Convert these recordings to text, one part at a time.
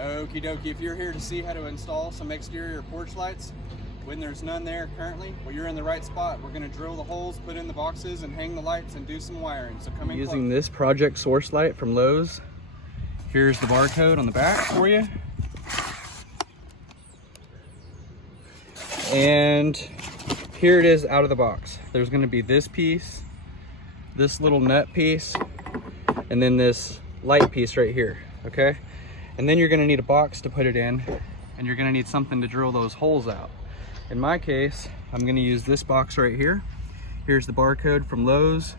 Okie dokie, if you're here to see how to install some exterior porch lights when there's none there currently, well, you're in the right spot. We're going to drill the holes, put in the boxes, and hang the lights and do some wiring. So come in Using close. this project source light from Lowe's. Here's the barcode on the back for you. And here it is out of the box. There's going to be this piece, this little nut piece, and then this light piece right here, okay? And then you're going to need a box to put it in, and you're going to need something to drill those holes out. In my case, I'm going to use this box right here. Here's the barcode from Lowe's,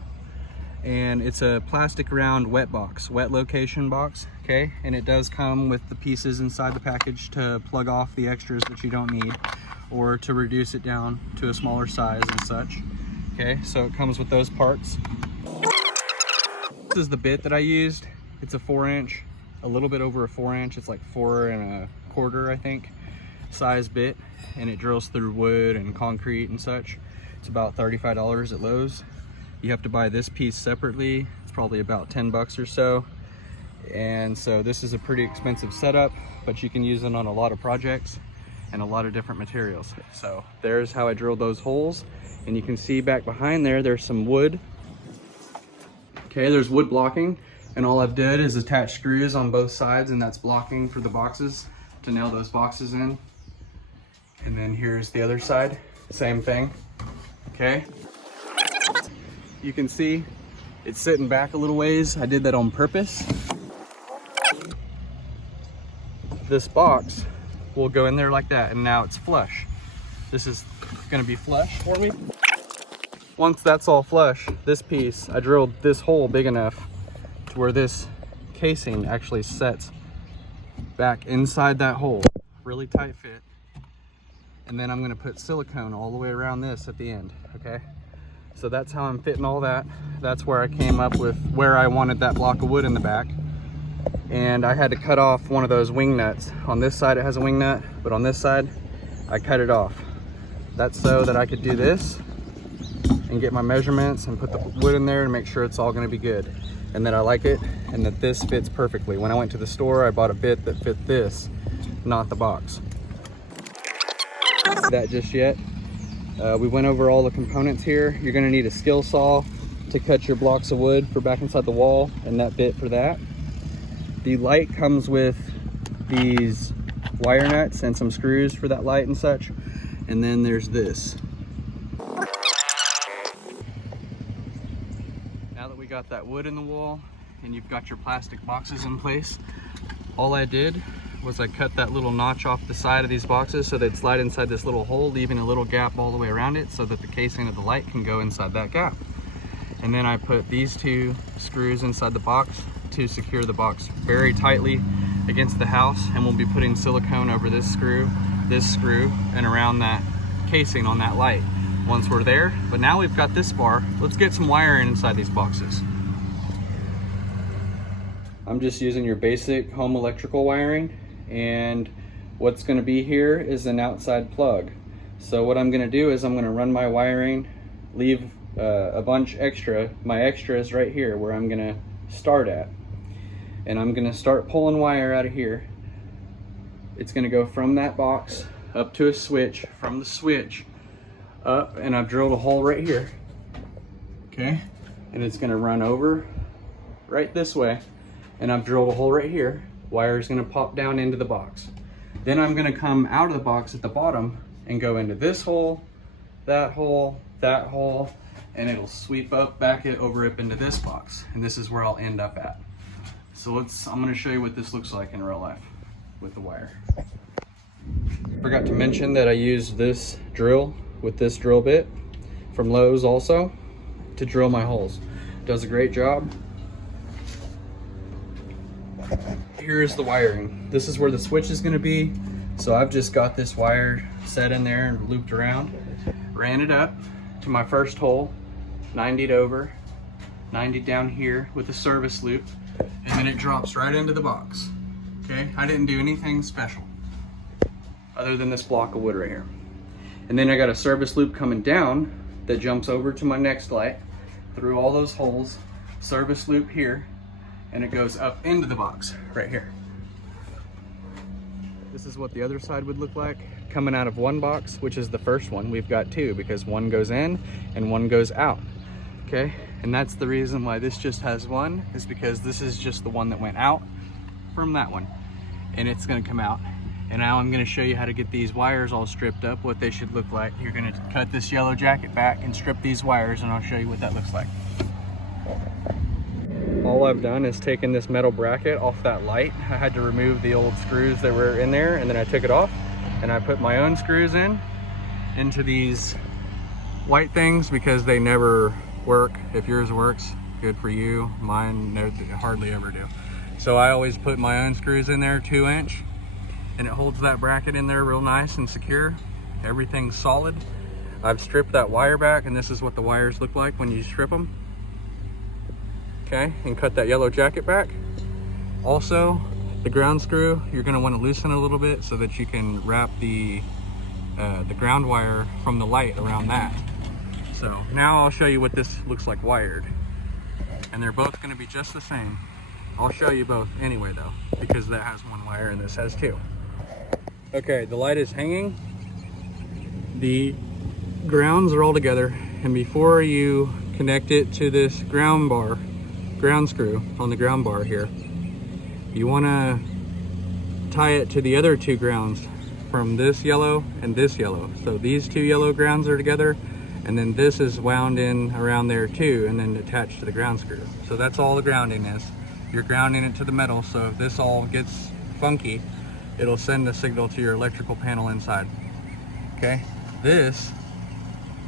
and it's a plastic round wet box, wet location box, okay? And it does come with the pieces inside the package to plug off the extras that you don't need, or to reduce it down to a smaller size and such, okay? So it comes with those parts. This is the bit that I used. It's a 4-inch, a little bit over a 4-inch. It's like 4 1/4, I think, size bit, and it drills through wood and concrete and such. It's about $35 at Lowe's. You have to buy this piece separately. It's probably about 10 bucks or so. And so this is a pretty expensive setup, but you can use it on a lot of projects and a lot of different materials. So there's how I drilled those holes. And you can see back behind there, there's some wood. Okay, there's wood blocking. And all I've did is attach screws on both sides, and that's blocking for the boxes to nail those boxes in. And then here's the other side, same thing, okay? You can see it's sitting back a little ways. I did that on purpose. This box will go in there like that, and now it's flush. This is gonna be flush for me. Once that's all flush, this piece, I drilled this hole big enough to where this casing actually sets back inside that hole, really tight fit. And then I'm gonna put silicone all the way around this at the end, okay? So that's how I'm fitting all that. That's where I came up with where I wanted that block of wood in the back. And I had to cut off one of those wing nuts. On this side it has a wing nut, but on this side, I cut it off. That's so that I could do this and get my measurements and put the wood in there and make sure it's all gonna be good. And that I like it, and that this fits perfectly. When I went to the store, I bought a bit that fit this, not the box. That just yet. We went over all the components here. You're gonna need a skill saw to cut your blocks of wood for back inside the wall, and that bit for that. The light comes with these wire nuts and some screws for that light and such. And then there's this. Now that we got that wood in the wall and you've got your plastic boxes in place, all I did was I cut that little notch off the side of these boxes so they'd slide inside this little hole, leaving a little gap all the way around it so that the casing of the light can go inside that gap. And then I put these 2 screws inside the box to secure the box very tightly against the house, and we'll be putting silicone over this screw, and around that casing on that light once we're there. But now we've got this bar, let's get some wiring inside these boxes. I'm just using your basic home electrical wiring, and what's going to be here is an outside plug. So what I'm going to do is I'm going to run my wiring, leave a bunch extra. My extra is right here where I'm going to start at, and I'm going to start pulling wire out of here. It's going to go from that box up to a switch, from the switch up, and I've drilled a hole right here, okay? And it's going to run over right this way, and I've drilled a hole right here. Wire is going to pop down into the box. Then I'm going to come out of the box at the bottom and go into this hole, that hole, that hole, and it'll sweep up back over up into this box, and this is where I'll end up at. So I'm going to show you what this looks like in real life with the wire. Forgot to mention that I used this drill with this drill bit from Lowe's also to drill my holes. Does a great job. Here's the wiring. This is where the switch is going to be. So I've just got this wire set in there and looped around, ran it up to my first hole, 90'd over, 90'd down here with a service loop, and then it drops right into the box. Okay, I didn't do anything special other than this block of wood right here. And then I got a service loop coming down that jumps over to my next light through all those holes, service loop here, and it goes up into the box right here. This is what the other side would look like coming out of one box, which is the first one. We've got two because one goes in and one goes out. Okay, and that's the reason why this just has one, is because this is just the one that went out from that one, and it's going to come out. And now I'm going to show you how to get these wires all stripped up, what they should look like. You're going to cut this yellow jacket back and strip these wires, and I'll show you what that looks like. All I've done is taken this metal bracket off that light. I had to remove the old screws that were in there, and then I took it off and I put my own screws into these white things because they never work. If yours works, good for you. Mine hardly ever do. So I always put my own screws in there, 2-inch, and it holds that bracket in there real nice and secure. Everything's solid. I've stripped that wire back, and this is what the wires look like when you strip them. Okay, and cut that yellow jacket back. Also, the ground screw, you're going to want to loosen a little bit so that you can wrap the ground wire from the light around that. So now I'll show you what this looks like wired, and they're both going to be just the same. I'll show you both anyway though, because that has one wire and this has two. Okay, the light is hanging, the grounds are all together, and before you connect it to this ground screw on the ground bar here, you want to tie it to the other two grounds from this yellow and this yellow. So these two yellow grounds are together, and then this is wound in around there too, and then attached to the ground screw. So that's all the grounding is. You're grounding it to the metal, so if this all gets funky, it'll send a signal to your electrical panel inside. Okay, the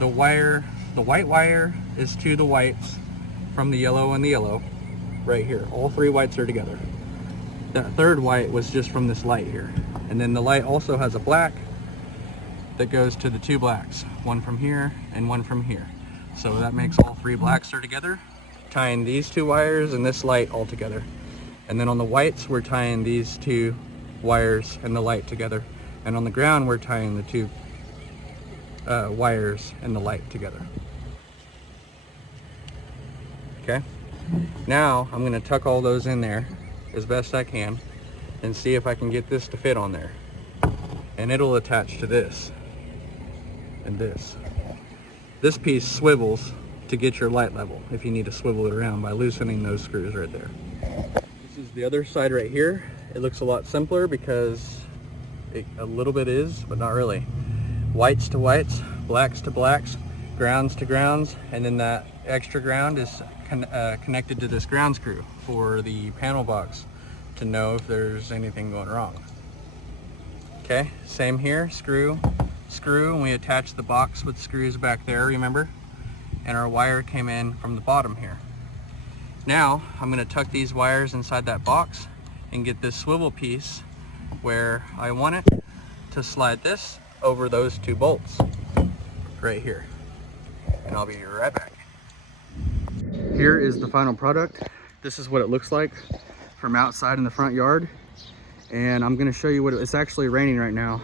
white wire is to the whites from the yellow and the yellow right here. All three whites are together. That third white was just from this light here. And then the light also has a black that goes to the two blacks, one from here and one from here. So that makes all three blacks are together, tying these two wires and this light all together. And then on the whites, we're tying these two wires and the light together. And on the ground, we're tying the two wires and the light together. Okay, now I'm going to tuck all those in there as best I can and see if I can get this to fit on there. And it'll attach to this and this. This piece swivels to get your light level if you need to swivel it around by loosening those screws right there. This is the other side right here. It looks a lot simpler because a little bit is, but not really. Whites to whites, blacks to blacks, grounds to grounds, and then that extra ground is connected to this ground screw for the panel box to know if there's anything going wrong. Okay, same here, screw, and we attach the box with screws back there, remember? And our wire came in from the bottom here. Now, I'm going to tuck these wires inside that box and get this swivel piece where I want it to slide this over those two bolts right here. And I'll be right back. Here is the final product. This is what it looks like from outside in the front yard. And I'm gonna show you what it's actually raining right now.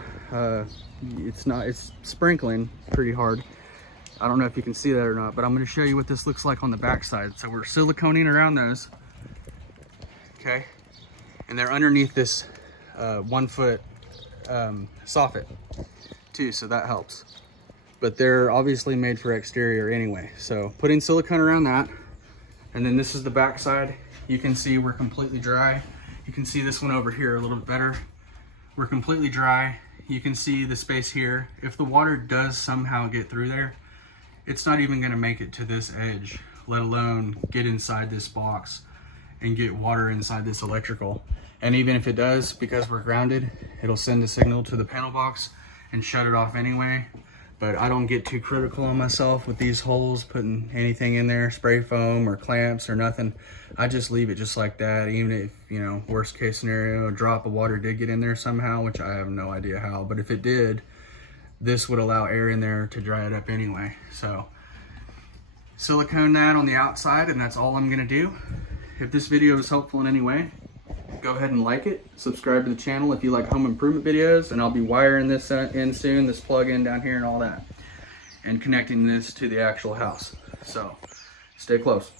It's sprinkling pretty hard. I don't know if you can see that or not, but I'm gonna show you what this looks like on the back side. So we're siliconing around those, okay? And they're underneath this 1 foot soffit too, so that helps. But they're obviously made for exterior anyway. So putting silicone around that, and then this is the back side. You can see we're completely dry. You can see this one over here a little bit better. We're completely dry. You can see the space here. If the water does somehow get through there, it's not even gonna make it to this edge, let alone get inside this box and get water inside this electrical. And even if it does, because we're grounded, it'll send a signal to the panel box and shut it off anyway. But I don't get too critical on myself with these holes, putting anything in there, spray foam or clamps or nothing. I just leave it just like that, even if, you know, worst case scenario, a drop of water did get in there somehow, which I have no idea how, but if it did, this would allow air in there to dry it up anyway. So silicone that on the outside, and that's all I'm gonna do. If this video is helpful in any way, go ahead and like it, subscribe to the channel if you like home improvement videos, and I'll be wiring this in soon, this plug-in down here and all that, and connecting this to the actual house. So stay close.